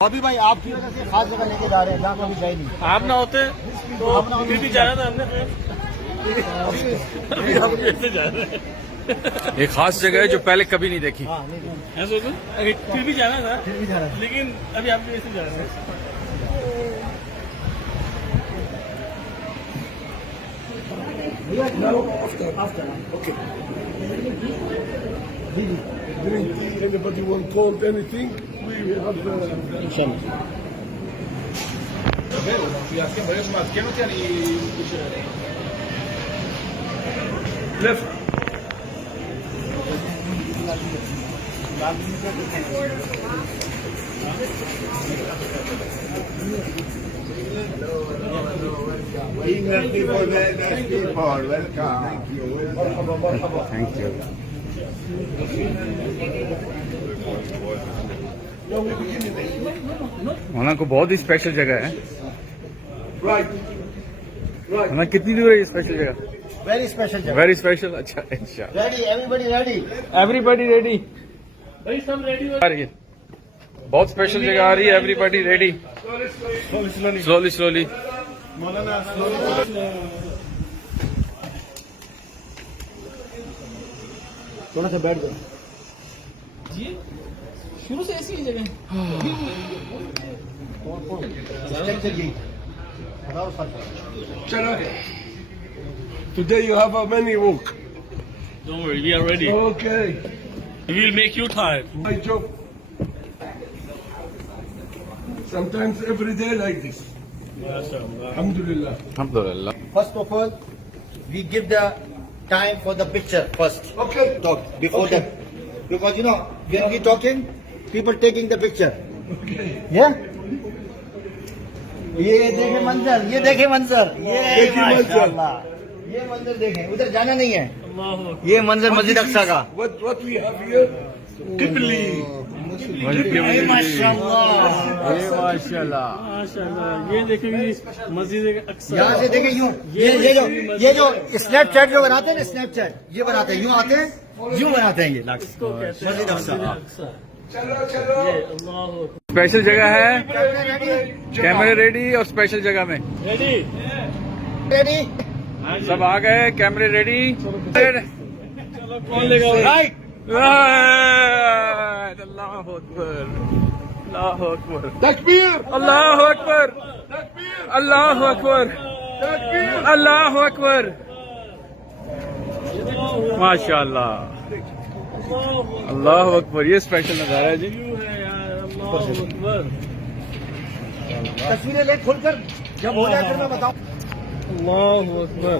ابھی بھائی آپ کی وجہ سے خاص جگہ لے کے جا رہے ہیں جہاں کبھی گئے نہیں. آپ نہ ہوتے تو پھر بھی جانا تھا ہم نے. ابھی ہم کیسے جا رہے ہیں؟ ایک خاص جگہ ہے جو پہلے کبھی نہیں دیکھی. ہاں نہیں ایسا ہوتا پھر بھی جانا تھا پھر بھی جا رہے ہیں. لیکن ابھی آپ کیسے جا رہے ہیں؟ Okay Drink tea, anybody want cold, anything? We have left. Thank you. مولانا کو بہت ہی اسپیشل جگہ ہے. Right. مولانا کتنی دور ہے یہ اسپیشل جگہ؟ ویری اسپیشل جگہ. Very special. اچھا اچھا. ریڈی ایوری بڈی ریڈی. Every body ready. بھائی سب ریڈی ہو. آ رہی ہے بہت اسپیشل جگہ آ رہی ہے. Every body ready. Slowly slowly. تھوڑا سا بیٹھ جاؤ. جی شروع سے ایسی ہی جگہ چلیے بتاؤ سر. Chalo. Today you have a many walk. Don't worry, we are ready. Okay. We will make you tired. My job. Sometimes every day like this. Alhamdulillah. الحمدللہ. First of all, we give the time for the picture first. Okay. Talk before Okay. that. Because you know, when we talking, people taking the picture. Okay. Yeah? یہ دیکھیں منظر, یہ دیکھیں منظر, یہ دیکھیں منظر. ماشاءاللہ. یہ منظر دیکھیں, ادھر جانا نہیں ہے. اللہ یہ منظر مسجد اقصیٰ کا. What we have here? Qibli. ماشاءاللہ. ماشاء اللہ. ماشاءاللہ. یہ دیکھیں گے مسجد اقصیٰ. یہاں سے دیکھیں یوں, یہ جو اسنیپ چیٹ جو بناتے ہیں نا, اسنیپ چیٹ یہ بناتے ہیں, یوں آتے ہیں, یوں بناتے ہیں. یہ مسجد اقصیٰ. Chalo, chalo. اللہ اسپیشل جگہ ہے. کیمرے ریڈی اور اسپیشل جگہ میں ریڈی. ریڈی سب آ گئے. کیمرے ریڈی. کون لے گا؟ رائٹ. اللہ اکبر. اللہ اکبر. Takbir. اللہ اکبر. اللہ اکبر. اللہ اکبر. ماشاء اللہ. اللہ اکبر. یہ اسپیشل نظارہ ہے جی. اللہ اکبر. تصویریں لے کھول کر, جب ہو جائے پھر میں بتاؤں. اللہ اکبر.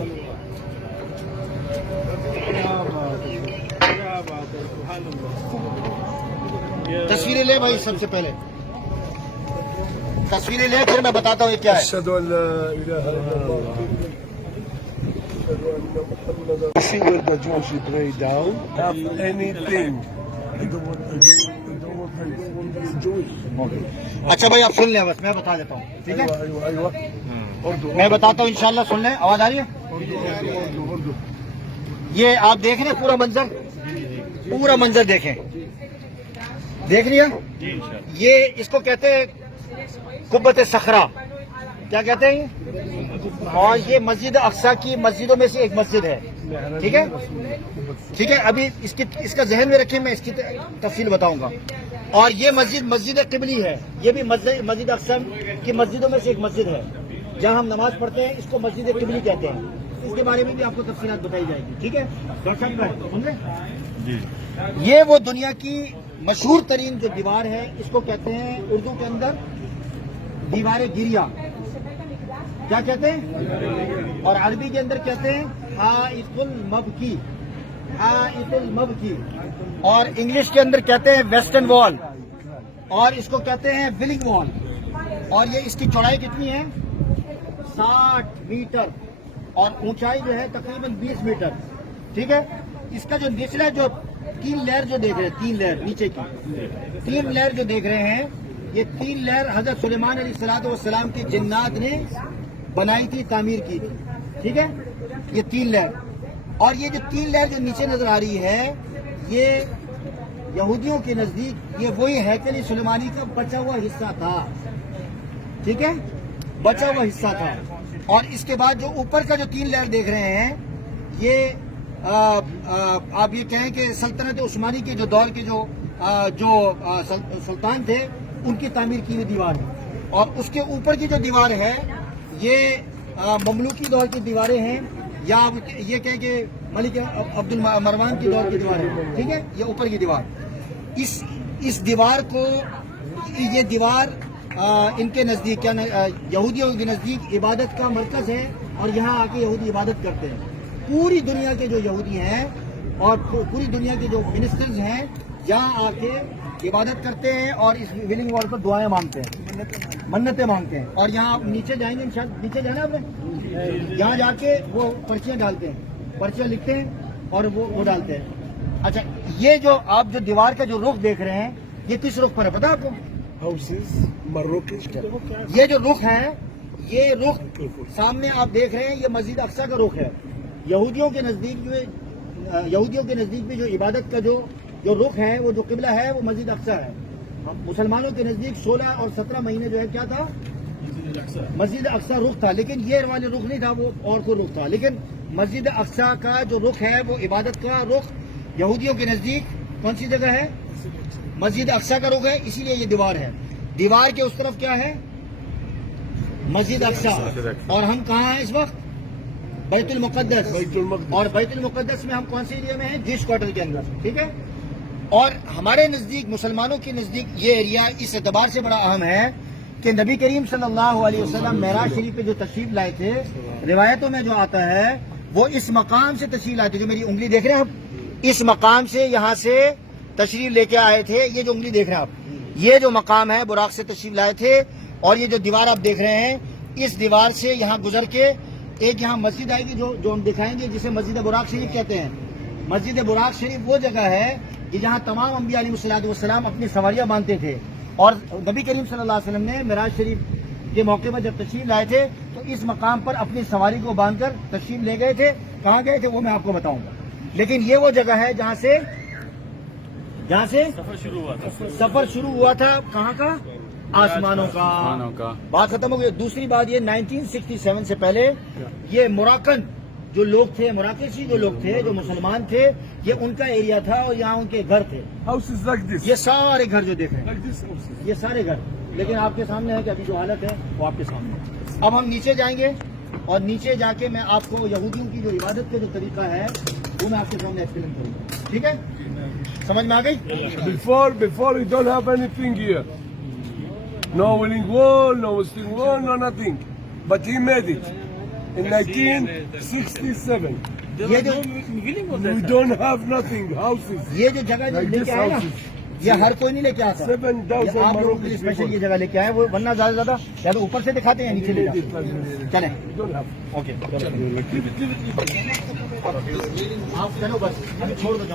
تصویریں لے بھائی, سب سے پہلے تصویریں لے, پھر میں بتاتا ہوں یہ کیا ہے. أشهد أن لا إله إلا الله. You see where the Jews pray down? Have anything. I don't want Jewish. اچھا بھائی آپ سن لیں, بس میں بتا دیتا ہوں, ٹھیک ہے. أيوة أيوة. میں بتاتا ہوں انشاءاللہ, سن لیں. آواز آ رہی ہے؟ أردو. یہ آپ دیکھ رہے ہیں پورا منظر, پورا منظر دیکھیں. دیکھ لیا؟ یہ اس کو کہتے ہیں قبۃ صخرہ. کیا کہتے ہیں یہ؟ اور یہ مسجد اقصیٰ کی مسجدوں میں سے ایک مسجد ہے. ٹھیک ہے, ٹھیک ہے. ابھی اس کا ذہن میں رکھیں, میں اس کی تفصیل بتاؤں گا. اور یہ مسجد قبلی ہے. یہ بھی مسجد اقصیٰ کی مسجدوں میں سے ایک مسجد ہے جہاں ہم نماز پڑھتے ہیں. اس کو مسجد قبلی کہتے ہیں. اس کے بارے میں بھی آپ کو تفصیلات بتائی جائے گی. ٹھیک ہے ڈاکٹر صاحب, سمجھے؟ یہ وہ دنیا کی مشہور ترین جو دیوار ہے, اس کو کہتے ہیں اردو کے اندر دیوار گریہ. کیا کہتے ہیں؟ اور عربی کے اندر کہتے ہیں حائط المبکی. حائط المبکی. اور انگلش کے اندر کہتے ہیں ویسٹرن وال, اور اس کو کہتے ہیں ولنگ وال. اور یہ اس کی چوڑائی کتنی ہے؟ 60 میٹر, اور اونچائی جو ہے تقریباً 20 میٹر. ٹھیک ہے. اس کا جو نچلا جو 3 لیئر جو دیکھ رہے ہیں, 3 لیئر نیچے کی 3 لیئر جو دیکھ رہے ہیں, یہ 3 لیئر حضرت سلیمان علیہ السلام کی جنات نے بنائی تھی, تعمیر کی تھی. ٹھیک ہے, یہ 3 لیئر. اور یہ جو 3 لیئر جو نیچے نظر آ رہی ہے, یہ یہودیوں کے نزدیک یہ وہی ہیکل سلیمانی کا بچا ہوا حصہ تھا، ٹھیک ہے، بچا ہوا حصہ تھا. اور اس کے بعد جو اوپر کا جو 3 لیئر دیکھ رہے ہیں یہ آپ یہ کہیں کہ سلطنت عثمانی کے جو دور کے جو سلطان تھے ان کی تعمیر کی ہوئی دیوار ہے. اور اس کے اوپر کی جو دیوار ہے یہ مملوکی دور کی دیواریں ہیں، یا آپ یہ کہیں کہ ملک عبد المروان کی دور کی دیوار ہے، ٹھیک ہے. یہ اوپر کی دیوار، اس دیوار کو، یہ دیوار ان کے نزدیک کیا یہودیوں کے نزدیک عبادت کا مرکز ہے، اور یہاں آ کے یہودی عبادت کرتے ہیں. پوری دنیا کے جو یہودی ہیں اور پوری دنیا کے جو منسٹرز ہیں یہاں آ کے عبادت کرتے ہیں اور اس ویلنگ وال پر دعائیں مانگتے ہیں، منتیں مانگتے ہیں. اور یہاں آپ نیچے جائیں گے، انشاءاللہ نیچے جانا آپ نے، یہاں جا کے وہ پرچیاں ڈالتے ہیں، پرچیاں لکھتے ہیں اور وہ ڈالتے ہیں. اچھا، یہ جو آپ جو دیوار کا جو رخ دیکھ رہے ہیں یہ کس رخ پر ہے پتا آپ کو؟ Houses, Moroccan. یہ جو رخ ہے، یہ رخ سامنے آپ دیکھ رہے ہیں یہ مسجد اقصی کا رخ ہے. یہودیوں کے نزدیک بھی جو عبادت کا جو رخ ہے، وہ جو قبلہ ہے وہ مسجد اقصی ہے. مسلمانوں کے نزدیک 16 اور 17 مہینے جو ہے کیا تھا؟ مسجد اقصی رخ تھا. لیکن یہ والے رخ نہیں تھا، وہ اور کوئی رخ تھا. لیکن مسجد اقصی کا جو رخ ہے وہ عبادت کا رخ یہودیوں کے نزدیک کون سی جگہ ہے؟ مسجد اقصی کا رخ ہے. اسی لیے یہ دیوار ہے. دیوار کے اس طرف کیا ہے؟ مسجد اقصی. اور ہم کہاں ہیں اس وقت؟ بیت المقدس. اور بیت المقدس میں ہم کون سے ایریا میں ہیں؟ جوش کوارٹر کے اندر، ٹھیک ہے. اور ہمارے نزدیک، مسلمانوں کے نزدیک یہ ایریا اس اعتبار سے بڑا اہم ہے کہ نبی کریم صلی اللہ علیہ وسلم معراج شریف پہ جو تشریف لائے تھے، روایتوں میں جو آتا ہے وہ اس مقام سے تشریف لائے تھے. جو میری انگلی دیکھ رہے ہیں آپ، اس مقام سے، یہاں سے تشریف لے کے آئے تھے. یہ جو انگلی دیکھ رہے ہیں آپ، یہ جو مقام ہے براق سے تشریف لائے تھے. اور یہ جو دیوار آپ دیکھ رہے ہیں، اس دیوار سے یہاں گزر کے ایک یہاں مسجد آئے گی جو ہم دکھائیں گے، جسے مسجد براق شریف کہتے ہیں. مسجد براق شریف وہ جگہ ہے کہ جہاں تمام انبیاء علیہ الصلوۃ والسلام اپنی سواریاں باندھتے تھے. اور نبی کریم صلی اللہ علیہ وسلم نے معراج شریف کے موقع پر جب تشریف لائے تھے تو اس مقام پر اپنی سواری کو باندھ کر تشریف لے گئے تھے. کہاں گئے تھے وہ میں آپ کو بتاؤں گا. لیکن یہ وہ جگہ ہے جہاں سے سفر شروع ہوا تھا. کہاں کا؟ آسمانوں کا. بات ختم ہو گئی. دوسری بات یہ 1967 سے پہلے یہ موراکن جو لوگ تھے، مراکشی جو لوگ تھے، جو مسلمان تھے، یہ ان کا ایریا تھا اور یہاں ان کے گھر تھے. Houses like this. یہ سارے گھر جو دیکھ رہے ہیں، Like this houses. یہ سارے گھر. لیکن آپ کے سامنے ہے کہ ابھی جو حالت ہے وہ آپ کے سامنے ہے. اب ہم نیچے جائیں گے اور نیچے جا کے میں آپ کو یہودیوں کی جو عبادت کا جو طریقہ ہے وہ میں آپ کے سامنے ایکسپلین کروں گا. ٹھیک ہے؟ سمجھ میں آ گئی؟ Before we don't have anything here. No willing wall, no western wall, no nothing. But he made it in 1967. یہ جو We don't have nothing. Houses. یہ جو جگہ جو Like لے this کے آئے نا، houses. یہ ہر کوئی نہیں لے کے آتا. 7,000 یہ آپ لوگوں کے لیے اسپیشل یہ جگہ لے کے آئے، وہ ورنہ زیادہ سے زیادہ یا تو اوپر سے دکھاتے ہیں یا نیچے لے جاتے ہیں. چلیں Don't have. اوکے، آپ چلو بس ابھی چھوڑ دو.